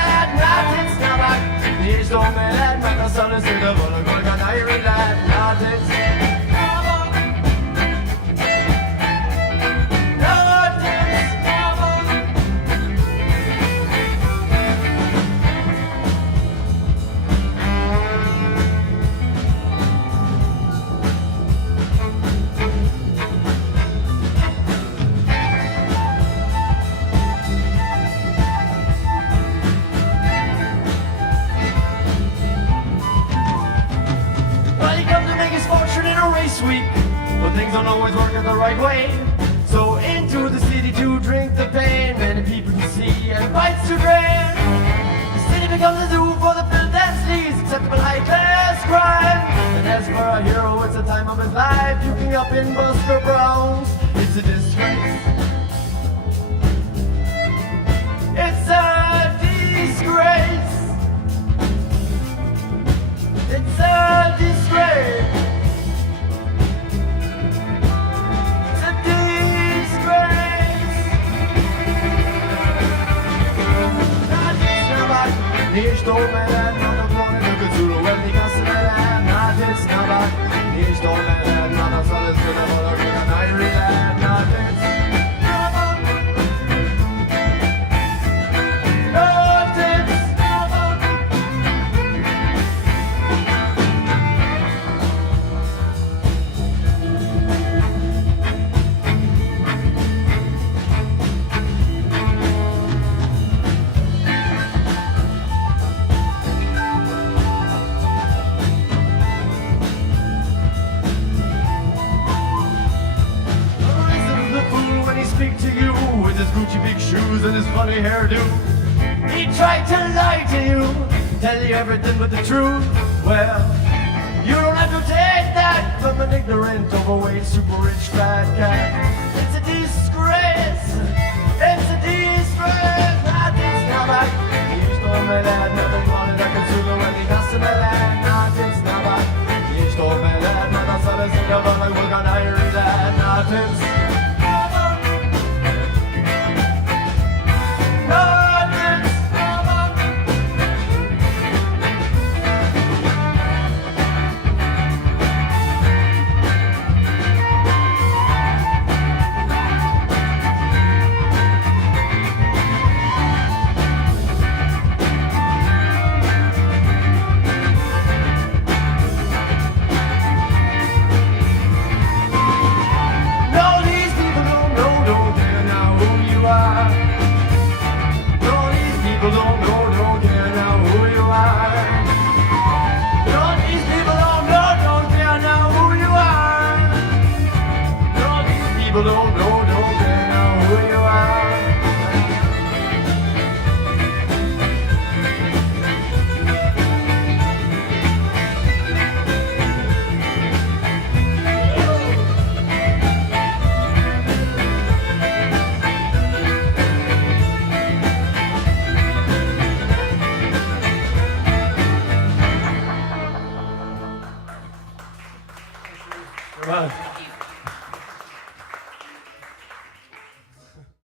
lad, natten snabbak. Ni står med lad, men da sånne sitter både golga nøyre lad, natten snabbak. Week, but things don't always work in the right way. So into the city to drink the pain, many people to see and fights to drain. The city becomes a zoo for the filth and sleaze, acceptable high-class crime. And as for our hero, it's the time of his life, puking up in Buster Browns. It's a disgrace. It's a disgrace. It's a disgrace. Hier står med den, når det planer dukker sol og veldig kasse med den. Natten snabbak. Hier står med den, når det sånne skulle holde og kunne nøyre den. Natten snabbak. Natten snabbak. Speak to you with his Gucci big shoes and his funny hairdo. He tried to lie to you, tell you everything but the truth. Well, you don't have to take that from an ignorant, overweight, super rich fat cat. It's a disgrace. It's a disgrace. Natten snabbak. Hier står med lad, när de planer där kan suga when de kastar med lad. Natten snabbak. Hier står med lad, när de sådär sitter vad man vågar nära i lad. Natten snabbak. Right.